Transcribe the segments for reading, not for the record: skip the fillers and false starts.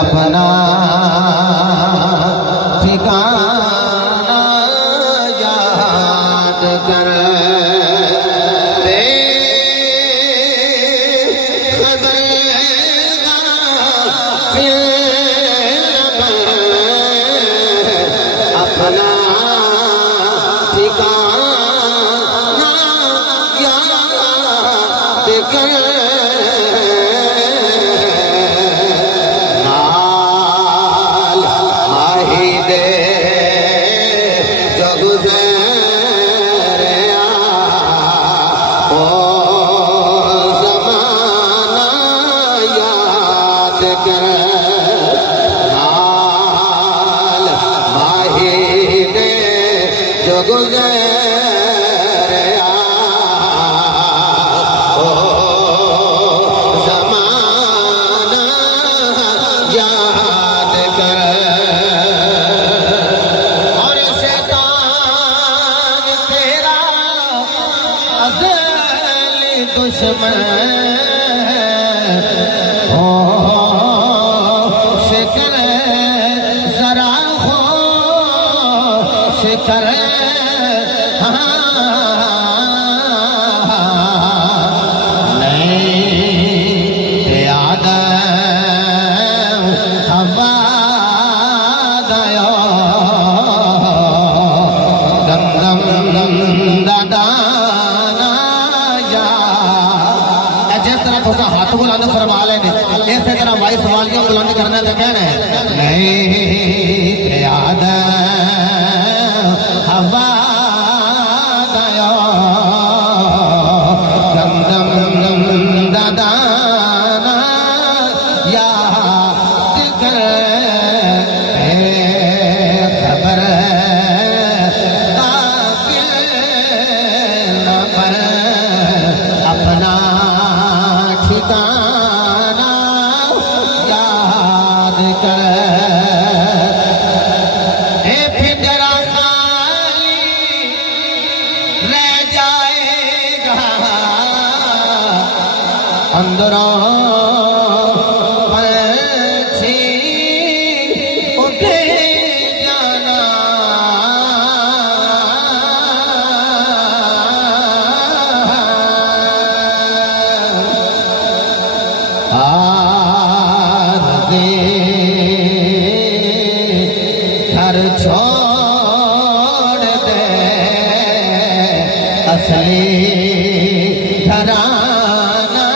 अपना ठिकाना याद कर अपना ठिकाना याद कर नाल माही दे जग ज़रिया ओ ज़माना याद कर नाल माही दे जग ज़रिया ओ ज़माना याद कर और शैतान तेरा अज़ली दुश्मन हो शिकर जरा हो शिकर नहीं याद हवा दयो दम दम दम दादाना या जिस तरह थोड़ा हाथ बुलंद फरमा लेने इस तरह भाई सवाल क्यों बुलंद करना तो कहना है नहीं याद हवा दयो दम दम दम दादाना याद कर खबर पर अपना ठिकाना याद कर फिजरा खाली रह जाएगा अंदरों पंछी उठे जाना घर छोड़ दे असली घराना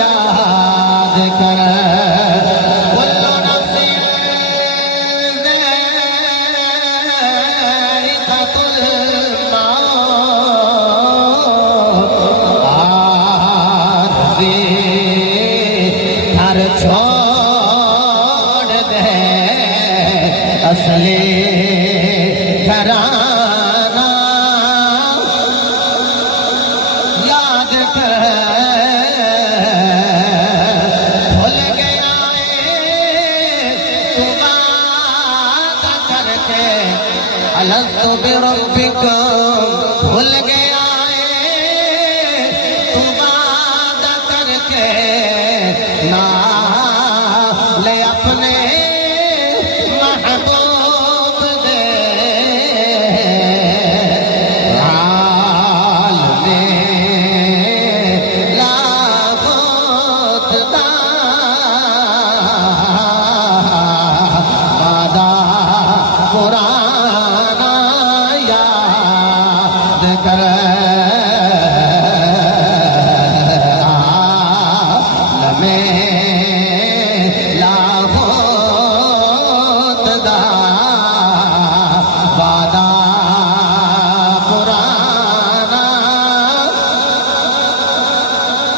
याद कर कुल्लु नफ्सिन ज़ाइक़ातुल मौत आरज़ी घर छोड़ दे असली घराना याद कर भूल गया तू बात करके अलस्तु बिरब्बिकुम भूल गया तू बात करके ना ले अपने महबूब दे हाल में लागोत दा वादा पुराना याद कर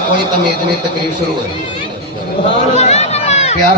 कोई तमीज नहीं, तकरीर शुरू है।